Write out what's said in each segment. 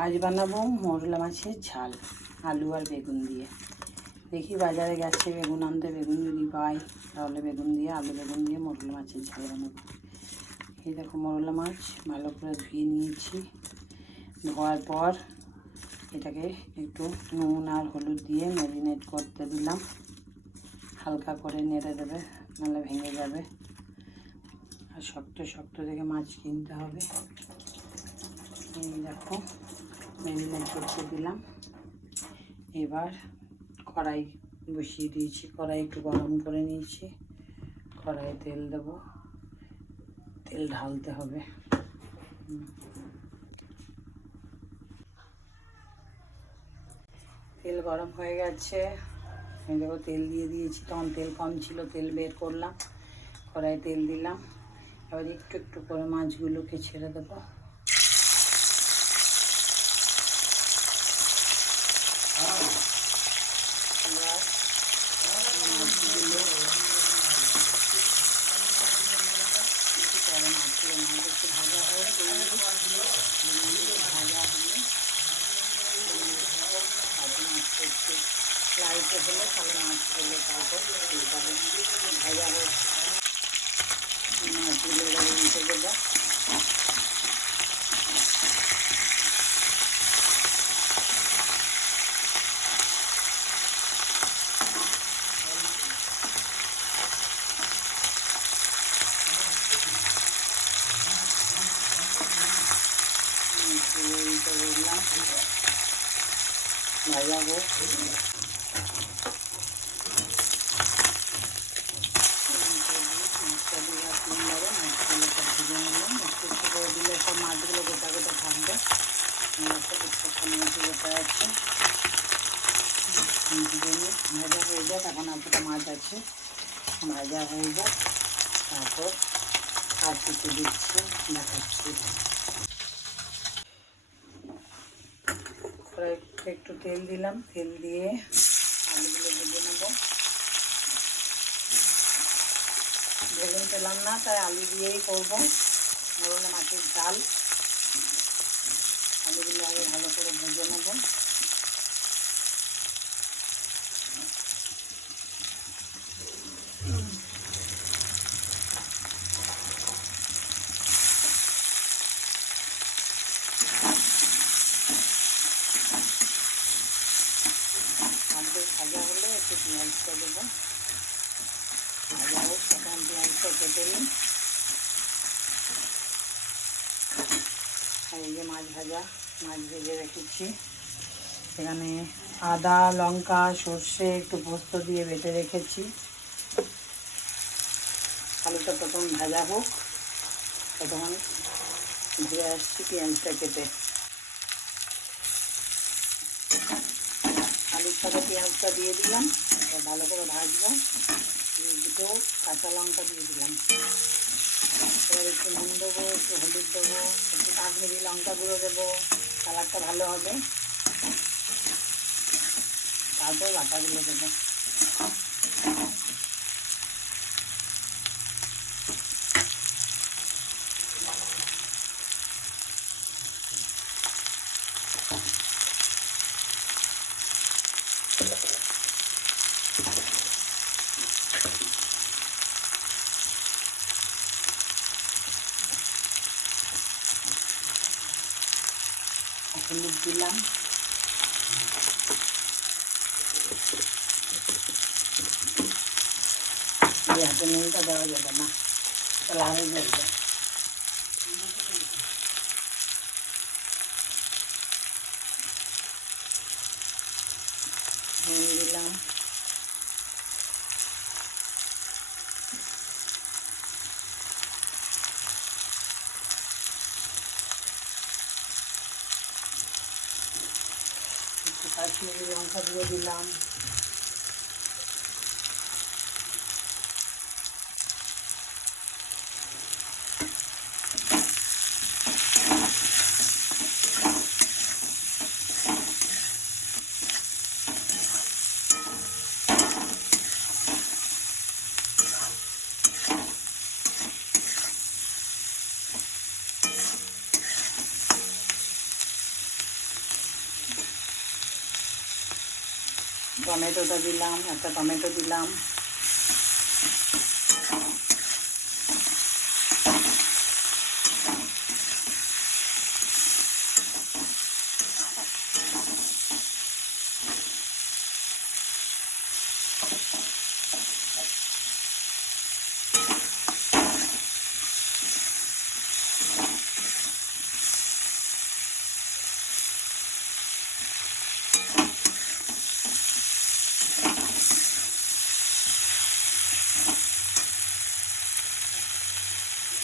আজ বানাবো মরলা মাছের ঝাল আলু আর বেগুন দিয়ে। দেখি বাজারে গেছে বেগুন আনতে, বেগুন যদি পাই তাহলে বেগুন দিয়ে আলু বেগুন দিয়ে মরলা মাছের ঝাল বানাবো। এই দেখো মরলা মাছ ভালো করে ধুয়ে নিয়েছি। ধোয়ার পর এটাকে একটু নুন আর হলুদ দিয়ে ম্যারিনেট করতে দিলাম। হালকা করে নেড়ে দেবে, নাহলে ভেঙে যাবে। আর শক্ত শক্ত দেখে মাছ কিনতে হবে। এই দেখো ম্যারিনেট করতে দিলাম। এবার কড়াই বসিয়ে দিয়েছি, কড়াই একটু গরম করে নিয়েছি। কড়াইয়ে তেল দেবো, তেল ঢালতে হবে। তেল গরম হয়ে গেছে, আমি দেখো তেল দিয়ে দিয়েছি। তখন তেল কম ছিল, তেল বের করলাম, কড়াইয়ে তেল দিলাম। এবার একটু একটু করে মাছগুলোকে ছেড়ে দেবো। লাইটে হলে তাহলে মাছ ফেলে তারপর ভাজা হোক। মাছগুলো এবারে উঠে দেবো। উল্টে দিলাম, ভাজা হোক। দিলে সব মাছগুলো গোটা গোটা থাকবে। গোটা আছে, ভাজা হয়ে যাক। এখন এতটা মাছ আছে, ভাজা হয়ে যাক, তারপর আর কিছু দিচ্ছি, দেখাচ্ছি। একটু তেল দিলাম, তেল দিয়ে আলুগুলো ভেজে নেবো। বেগুন পেলাম না, তাই আলু দিয়েই করবো মরলা মাছের ঝাল। আলুগুলো আগে ভালো করে ভেজে নেবো। ভাজা হলে একটু পেঁয়াজটা দেবো, ভাজা হোক। তখন পেঁয়াজটা কেটে নিই। আর এই যে মাছ ভাজা, মাছ ভেজে রেখেছি। এখানে আদা লঙ্কা সর্ষে একটু পোস্ত দিয়ে বেটে রেখেছি। আলুটা প্রথম ভাজা হোক, ততক্ষণ ধুয়ে আসছি পেঁয়াজটা কেটে। আলুর সাথে পেঁয়াজটা দিয়ে দিলাম, ভালো করে ভাজবো। দুটো কাঁচা লঙ্কা দিয়ে দিলাম। এবার একটু নুন দেবো, একটু হলুদ দেবো, একটু কাশ্মীরি লঙ্কা গুঁড়ো দেবো, কালারটা ভালো হবে। তারপর বাটাগুলো দেবো। হলুদ দিলাম, হাতে নুনটা দেওয়া যাবে না, তাহলে আরও যাবে। নুন দিলাম, একটু কাশ্মীরি লঙ্কা দিয়ে দিলাম। টমেটোটা দিলাম, একটা টমেটো দিলাম,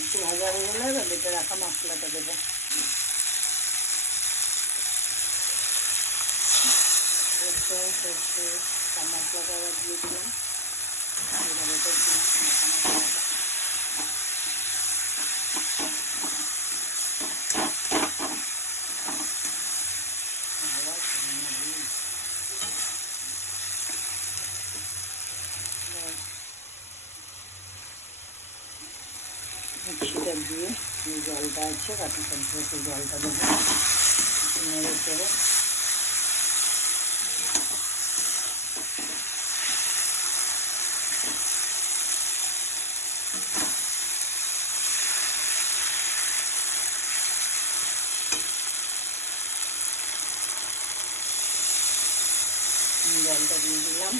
একটু ভাজা হয়ে গেলে এবার বেটে রাখা মশলাটা দেবো। সর্ষে মশলাটা আবার দিয়ে দিলাম, বেটে দিলাম মশলাটা। মিক্সিটা দিয়ে এই জলটা আছে বাকি সবজি সেই জলটা দেবো, নেড়ে চেড়ে জলটা দিয়ে দিলাম।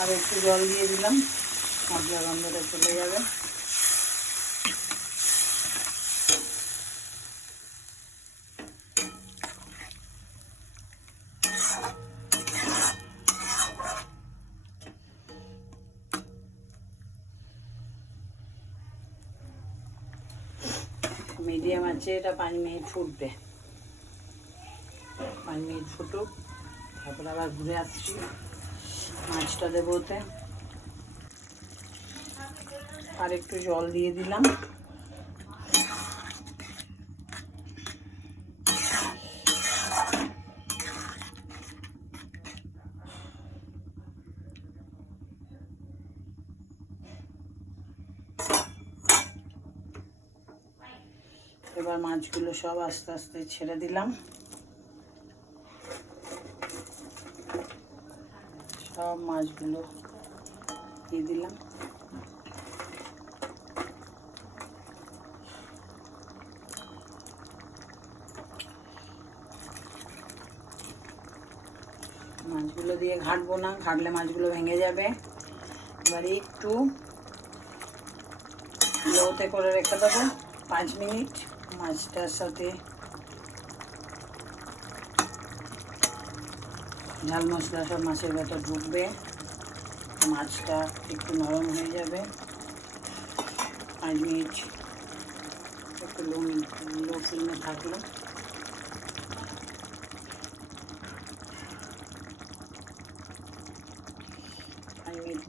আর একটু জল দিয়ে দিলাম, মশলা গন্ধটা চলে যাবে। মিডিয়াম আছে, এটা 5 মিনিট ফুটবে। 5 মিনিট ফুটুক, তারপরে আবার ঘুরে আসছি, মাছটা দেবো ওতে। আর একটু জল দিয়ে দিলাম। এবার মাছগুলো সব আস্তে আস্তে ছেড়ে দিলাম, সব মাছগুলো দিয়ে দিলাম। মাছগুলো দিয়ে ঘাটবো না, ঘাটলে মাছগুলো ভেঙে যাবে। এবারে একটু লোতে করে রেখে দেবো 5 মিনিট। মাছটার সাথে ঝাল মশলা সব মাছের ভেতর ঢুকবে, মাছটা একটু নরম হয়ে যাবে। 5 মিনিট একটু লো ফ্লেমে থাকলো।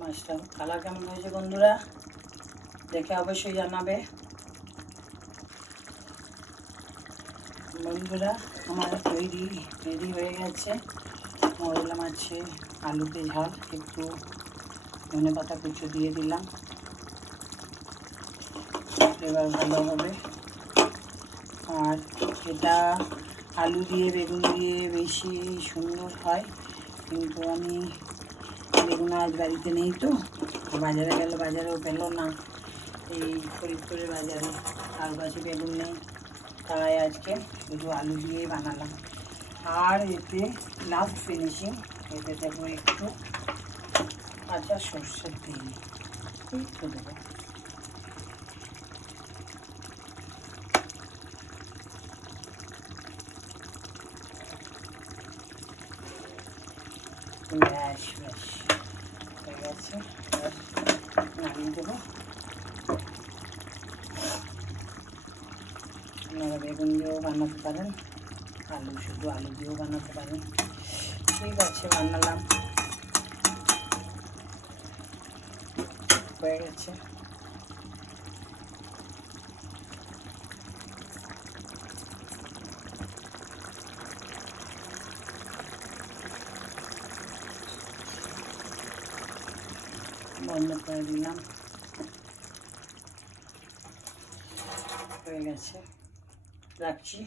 মাছটা কালার কেমন হয়েছে বন্ধুরা দেখে অবশ্যই জানাবে। বন্ধুরা আমার রেডি হয়ে গেছে মৌরলা মাছে আলুতে ঝাল। একটু ধনেপাতা কুচো দিয়ে দিলাম, এবার ভালো হবে। আর এটা আলু দিয়ে বেগুন দিয়ে বেশি সুন্দর হয়, কিন্তু আমি বেগুন আজ বাড়িতে নেই, তো বাজারে গেল বাজারেও পেল না, এই ফরিদপুরের বাজারে আর গাছে বেগুন নেই, তাই আজকে শুধু আলু দিয়েই বানালাম। আর এতে লাস্ট ফিনিশিং এতে দেবো একটু কাঁচা সর্ষের তেল, একটু দেবো। ব্যাস ব্যাস হয়ে গেছে, নামিয়ে দেবো। আপনারা বেগুন দিয়েও বানাতে পারেন, শুধু আলু দিয়েও বানাতে পারেন। ঠিক আছে, বানালাম, হয়ে গেছে। বন্ধ করে দিলাম। হয়ে গেছে, রাখছি।